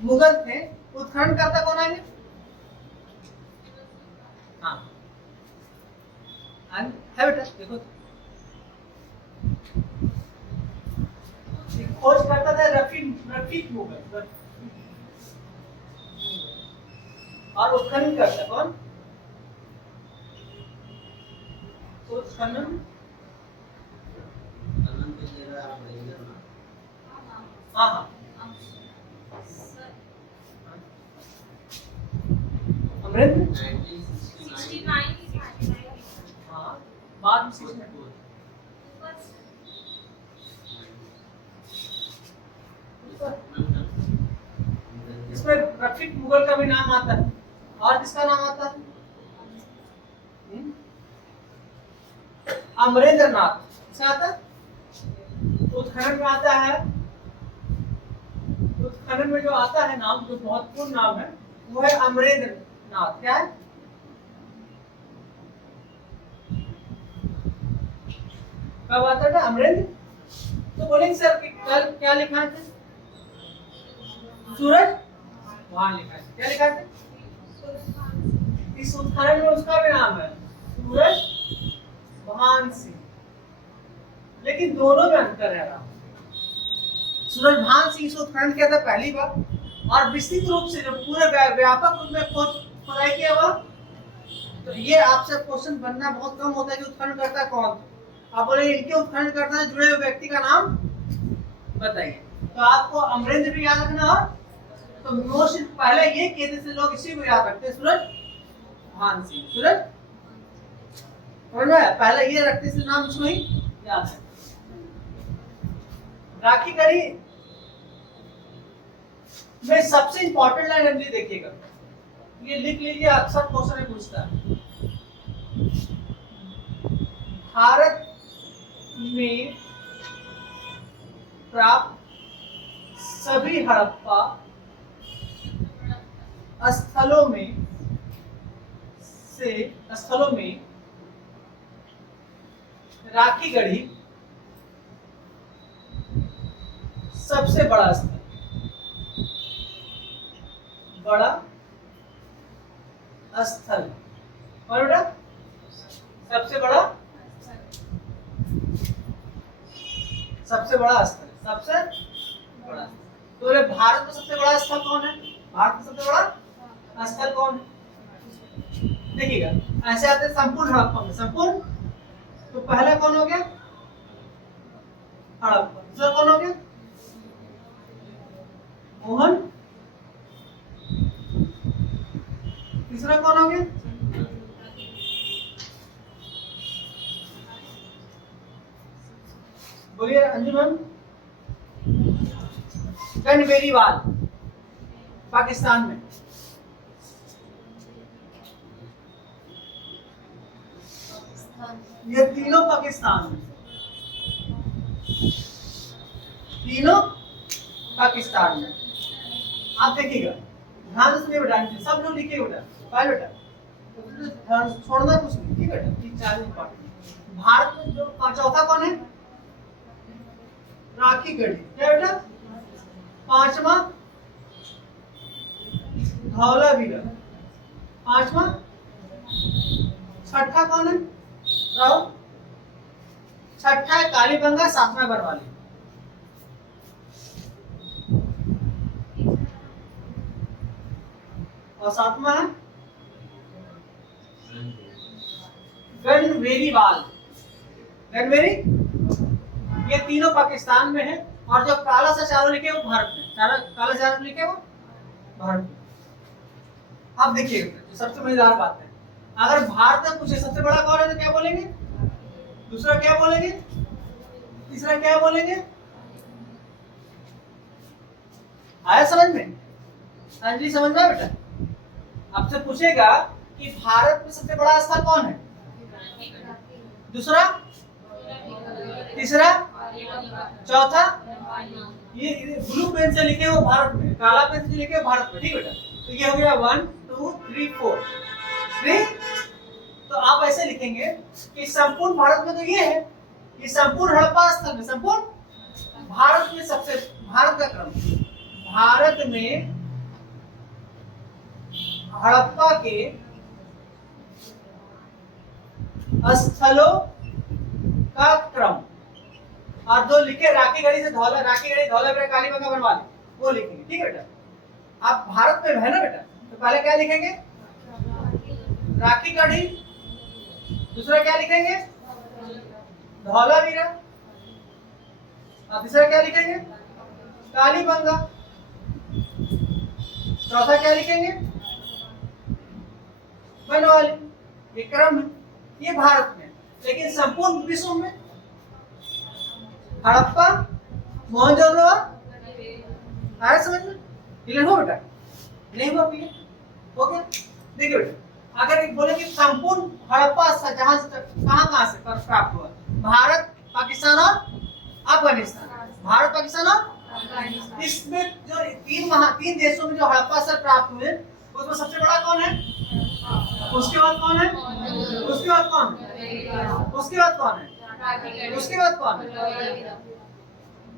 मुगल थे। उत्खनन करता कौन आएंगे? हाँ है बेटा। देखो खोज करता था रफीक मुगल। और उत्खनन करता कौन? उत्खनन। हाँ अमृत। हाँ बाद में इसमें रफीक मुगल का भी नाम आता है। और किसका नाम आता है? अमरेंद्र नाथ से आता है, उत्खनन में आता है, उत्खनन में जो आता है नाम, जो महत्वपूर्ण नाम है वो है अमरेंद्र नाथ। क्या है? कब आता है अमरेंद्र? तो बोलेंगे सर कि कल क्या लिखा है? सूरज भान लिखा है। क्या लिखा है? इस उत्खनन में उसका भी नाम है सूरज भान सिंह, लेकिन दोनों में अंतर है। सूरज भान सिंह इस उत्खनन किया था पहली बार, और विस्तृत रूप से जो पूरे व्यापक रूप में खुदाई किया हुआ। तो ये आपसे क्वेश्चन बनना बहुत कम होता है कि उत्खनन करता कौन। आप बोले इनके उत्खनन करता है जुड़े हुए व्यक्ति का नाम बताइए। तो आपको अमरेंद्र भी याद रखना, और तो मोस्ट पहले ये कहते थे लोग, इसी को याद रखते हैं, सूरज भान सिंह। सूरज पहले ये रखते थे नाम, इसको ही याद है। राखी गढ़ी में सबसे इंपॉर्टेंट लाइन हम देखिएगा, ये लिख लीजिए, अक्सर क्वेश्चन में पूछता है। भारत में प्राप्त सभी हड़प्पा स्थलों में राखी गढ़ी सबसे बड़ा स्थल, और बेटा सबसे बड़ा तो भारत में सबसे बड़ा स्थल कौन है? भारत में सबसे बड़ा स्थल कौन है? देखिएगा ऐसे आते संपूर्ण हड़प्पा में, संपूर्ण। तो पहला कौन हो गया? हड़प्पा। दूसरा कौन हो गया? मोहन। तीसरा कौन हो गया? बोलिए अंजुम मैम। गनबेरीवाल पाकिस्तान में। ये तीनों पाकिस्तान में, तीनों पाकिस्तान में। आप देखिएगा, ध्यान से सुनिए बेटा, सब लोग लिखिए बेटा, पहले बेटा ध्यान छोड़ना कुछ नहीं, ठीक है बेटा। 4 इंपॉर्टेंट। भारत में जो चौथा कौन है? राखी गढ़ी। क्या बेटा? 5वां धौलावीरा। 5वां। छठा कौन है? राहुल। छठा है कालीबंगा, 7वां बरवाली। और 7वां है गनबेरीवाल। गनबेरी, ये तीनों पाकिस्तान में है, और जो काला सा चारों लिखे वो भारत में, काला चारों लिखे वो भारत में। अब देखिए जो सबसे मजेदार बात है, अगर भारत में पूछे सबसे बड़ा कौन है तो क्या बोलेंगे? दूसरा क्या बोलेंगे? तीसरा क्या बोलेंगे? आया समझ में? अंजलि समझ में बेटा? आपसे पूछेगा कि भारत में सबसे बड़ा स्थल कौन है? दूसरा, तीसरा, चौथा। ये ब्लू पेन से लिखे हो भारत में, काला पेन से लिखे हो भारत में, ठीक बेटा। तो ये हो गया 1 2 3 4 3। तो आप ऐसे लिखेंगे कि संपूर्ण भारत में तो ये है, ये संपूर्ण हड़प्पा स्थल में, संपूर्ण भारत में सबसे, भारत का क्रम, भारत में हड़प्पा के स्थलों का क्रम। और दो लिखे राखी गढ़ी से धौलावीरा कालीबंगा बनवाली, वो लिखेंगे, ठीक है बेटा। आप भारत में है ना बेटा, तो पहले क्या लिखेंगे? राखी गढ़ी। दूसरा क्या लिखेंगे? धौलावीरा। और तीसरा क्या लिखेंगे? कालीबंगा। चौथा क्या लिखेंगे? बनवाली। ये क्रम है, ये भारत में। लेकिन संपूर्ण विश्व में हड़प्पा, मोहनजोदड़ो, आया समझ में? क्लियर हो बेटा? नहीं हुआ क्लियर? हो गया? देखिए बेटा, अगर बोले कि संपूर्ण हड़प्पा जहां कहां से प्राप्त हुआ, भारत, पाकिस्तान और अफगानिस्तान। भारत, पाकिस्तान और इसमें जो तीन देशों में जो हड़प्पा स्थल प्राप्त हुए उसमें सबसे बड़ा कौन है? उसके बाद कौन है? उसके बाद कौन है? उसके बाद कौन है? उसके बाद कौन है?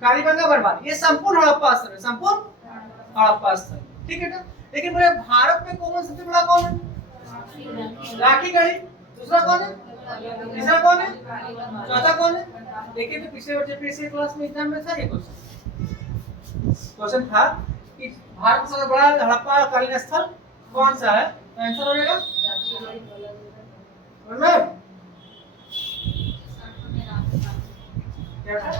कालीबंगा बर्बाद। ये संपूर्ण हड़प्पा स्थल है, संपूर्ण हड़प्पा स्थल, ठीक है ना। लेकिन मेरे भारत में कौन सबसे बड़ा कौन है? लाठीगढ़ी। दूसरा कौन है? तीसरा कौन है? चौथा कौन है? देखिए तो पिछले क्लास में एग्जाम में था ये क्वेश्चन था कि भारत का सबसे बड़ा हड़प्पा कालीन स्थल कौन सा है? तो आंसर हो जाएगा मतलब क्या था?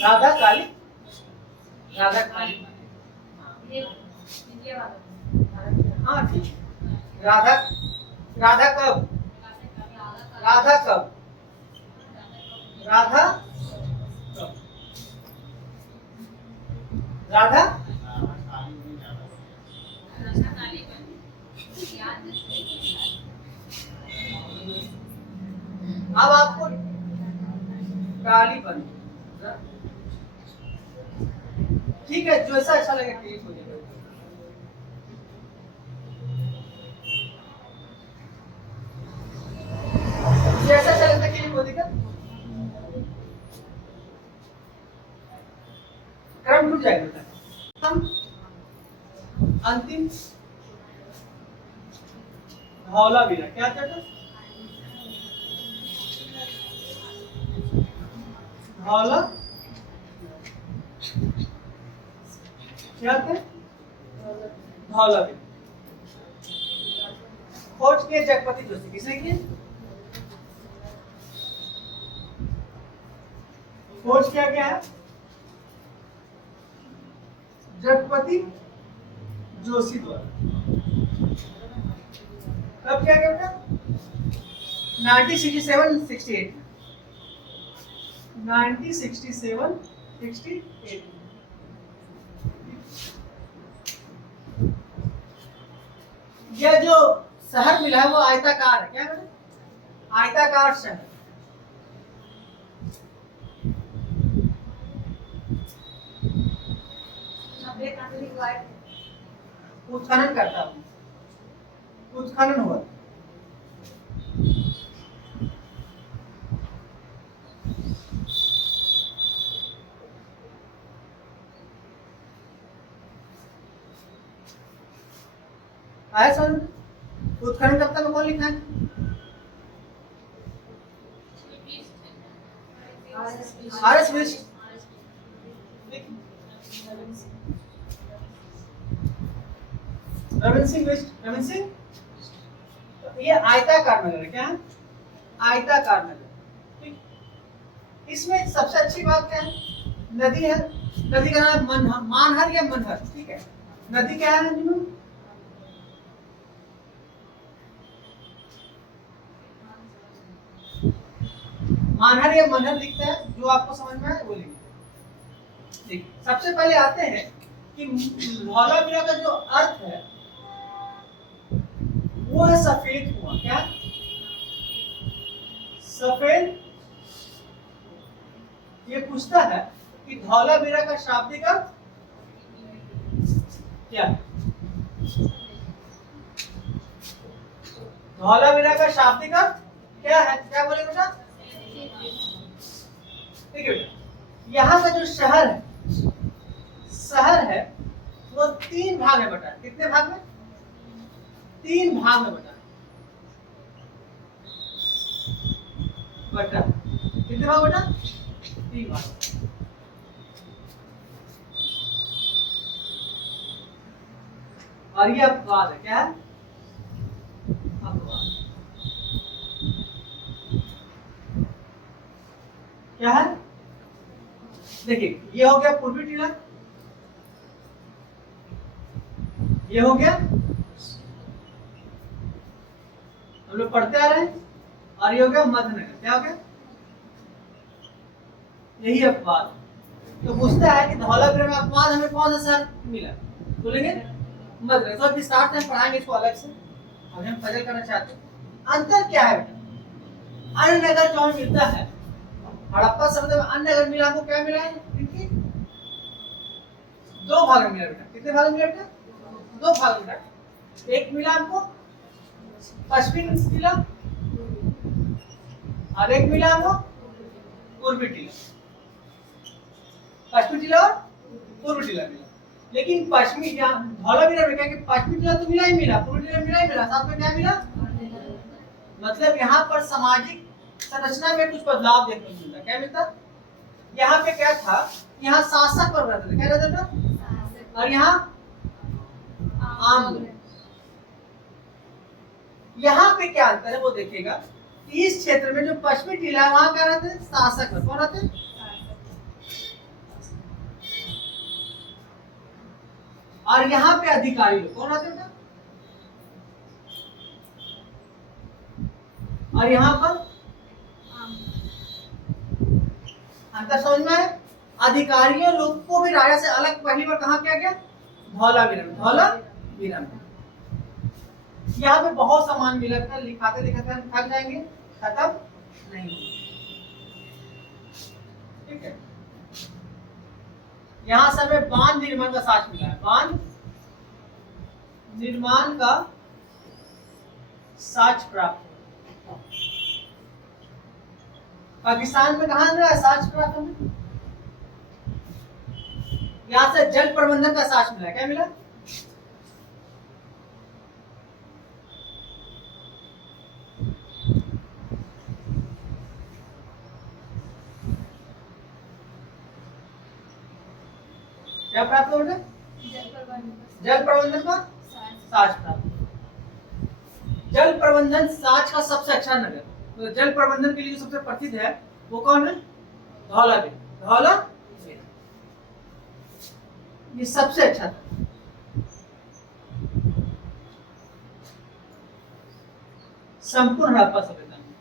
राधा काली, राधा काली, हाँ ठीक। राधा, राधा कब? राधा कब? राधा कब? राधा अब आपको काली बन, ठीक है, जो ऐसा अच्छा लगे ठीक हो जाएगा। जैसा अच्छा लगता है कोई दिक्कत, क्रम टूट जाएगा। हम अंतिम धौलावीरा, क्या कहते हैं? धौला क्या थे? धौलावीरा। खोज किए जगपति जोशी, किसने किए? खोज किया गया है जगपति जोशी द्वारा। कब किया गया बेटा? 1967-68 1967-68। यह जो शहर मिला है वो आयताकार है, क्या है? आयताकार शहर। उत्खनन करता हूँ, उत्खनन हुआ। आया सर? उत्खनन कब तक कौन लिखा है? आरएस विस्ट। रविंद्र सिंह विस्ट, रविंद्र सिंह। तो ये आयताकार नगर है, क्या है? आयताकार नगर, ठीक। इसमें सबसे अच्छी बात क्या है? नदी है, नदी का नाम मानहर या मनहर, ठीक है। नदी क्या है? मानहर या मनहर लिखते हैं, जो आपको समझ में आए वो लिखते हैं। सबसे पहले आते हैं कि धौलावीरा का जो अर्थ है वो है सफेद कुआं। क्या? सफेद। ये पूछता है कि धौलावीरा का शाब्दिक अर्थ क्या है? धौलावीरा का शाब्दिक अर्थ क्या है? क्या बोले बेटा? ठीक है, यहाँ का जो शहर है वो 3 भाग में बटा है। कितने भाग में? 3 भाग में बटा। कितने भाग बटा? 3 भाग। और ये अपवाद है, क्या है? अपवाद। क्या है? देखिए, ये हो गया पूर्वी टीला, ये हो गया, हम लोग पढ़ते आ रहे हैं, और ये हो गया मध्यनगर। क्या हो गया? यही अपवाद। तो पूछता है कि धौलावीरा में अपवाद हमें कौन सा शहर मिला? बोलेंगे मध्यनगर। तो विस्तार से हम पढ़ाएंगे इसको अलग से, अभी हम फजल करना चाहते हैं। अंतर क्या है बेटा? अन्य नगर जो हमें मिलता है, हड़प्पा सभ्यता में अन्य नगर मिला, आपको क्या मिला है? देखिए 2 भाग में मिला बेटा। कितने भाग में मिला बेटा? 2 भाग में मिला। एक मिला आपको पश्चिमी टीला और एक मिला आपको पूर्वी टीला। पश्चिमी टीला और पूर्वी टीला मिला। लेकिन पश्चिमी धौलावीरा में क्या कि पश्चिमी टीला तो मिला ही मिला, पूर्वी टीला मिला ही मिला, साथ में क्या मिला? मतलब यहाँ पर सामाजिक संरचना में कुछ बदलाव देखने को मिलता। क्या मिलता? यहाँ पे क्या था? यहाँ शासक वर्ग रहता था। क्या रहता था? और यहाँ आम लोग। यहाँ पे क्या अंतर है वो देखिएगा। इस क्षेत्र में जो पश्चिमी टीला है वहां क्या रहते हैं? शासक वर्ग। कौन रहते हैं? और यहाँ पे अधिकारी लोग कौन रहते हैं? और यहाँ पर अंतर समझ में है? अधिकारियों लोग को भी राजा से अलग पहली बार कहा किया गया? धौलावीरा में। धौलावीरा में यहाँ पे बहुत सामान मिला था, लिखाते लिखाते हम थक जाएंगे, खत्म नहीं होगा। ठीक है, यहाँ से हमें बांध निर्माण का साक्ष्य मिला है। बांध निर्माण का साक्ष्य प्राप्त हुआ। पाकिस्तान में कहा मिला साक्ष्य प्राप्त हुआ? यहाँ से जल प्रबंधन का साक्ष्य मिला। क्या मिला? क्या प्राप्त हो? जल प्रबंधन का साक्ष्य प्राप्त। जल प्रबंधन साक्ष्य का सबसे अच्छा नगर, तो जल प्रबंधन के लिए जो सबसे प्रसिद्ध है वो कौन है? धौलावीरा। धौलावीरा ये सबसे अच्छा था। संपूर्ण हड़प्पा सभ्यता में,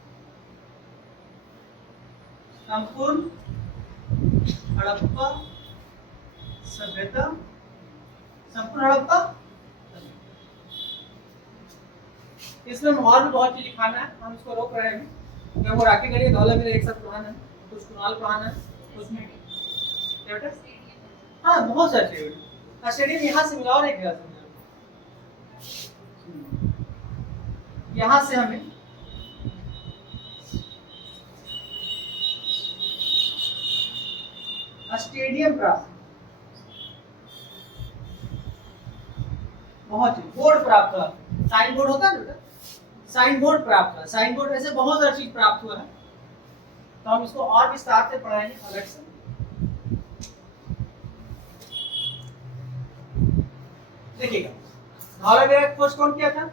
संपूर्ण हड़प्पा सभ्यता, संपूर्ण हड़प्पा। इसमें और भी बहुत चीज लिखाना है, हम इसको रोक रहे हैं क्योंकि वो राखी गढ़ी धौलावीरा एक साथ पढ़ाना है, कुछ कुणाल पढ़ाना है, उसमें बेटा हाँ बहुत सारे स्टेडियम यहाँ से मिला और एक जगह से मिला। यहाँ से हमें स्टेडियम प्राप्त, बहुत बोर्ड प्राप्त हुआ। साइन बोर्ड होता है ना, साइन बोर्ड प्राप्त हुआ। साइन बोर्ड ऐसे बहुत सारी चीज प्राप्त हुआ है, तो हम इसको और विस्तार से पढ़ाएंगे अलग से। देखिएगा, धौलावीरा की खोज कौन किया था?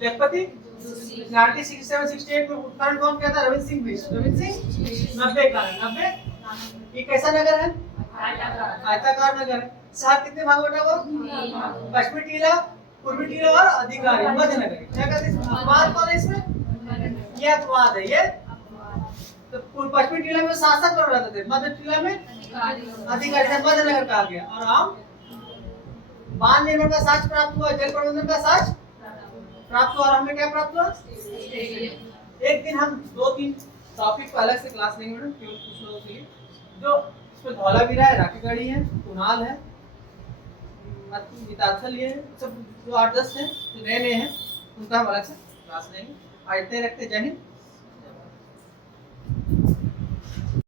जगपति 1967-68 में। उत्खनन कौन किया था? रविंद्र सिंह बिष्ट। रविंद्र सिंह 90 का है। 90 ये कैसा नगर है? आयताकार नगर है। शहर कितने भाग बटा हुआ? पश्चिमी टीला, पूर्वी टीला और अधिकारी मध्य नगर। क्या कहते हैं? अपवाद कौन है इसमें? ये अपवाद है। ये तो पश्चिमी टीला में शासक कौन रहते थे? मध्य टीला में अधिकारी से मध्य नगर कहा गया। और आम बांध निर्माण का साक्ष्य प्राप्त हुआ, जल प्रबंधन का साक्ष्य प्राप्त हुआ, और हमें क्या प्राप्त हुआ? एक दिन हम 2-3 टॉपिक पर अलग से क्लास लेंगे मैडम, केवल कुछ लोगों के लिए। जो इसमें धौलावीरा है, राखी गढ़ी है, कुणाल है, मिताथल ये सब जो 8-10 हैं जो नए हैं उनका हम अलग से क्लास लेंगे। आज इतने रखते। जय हिंद।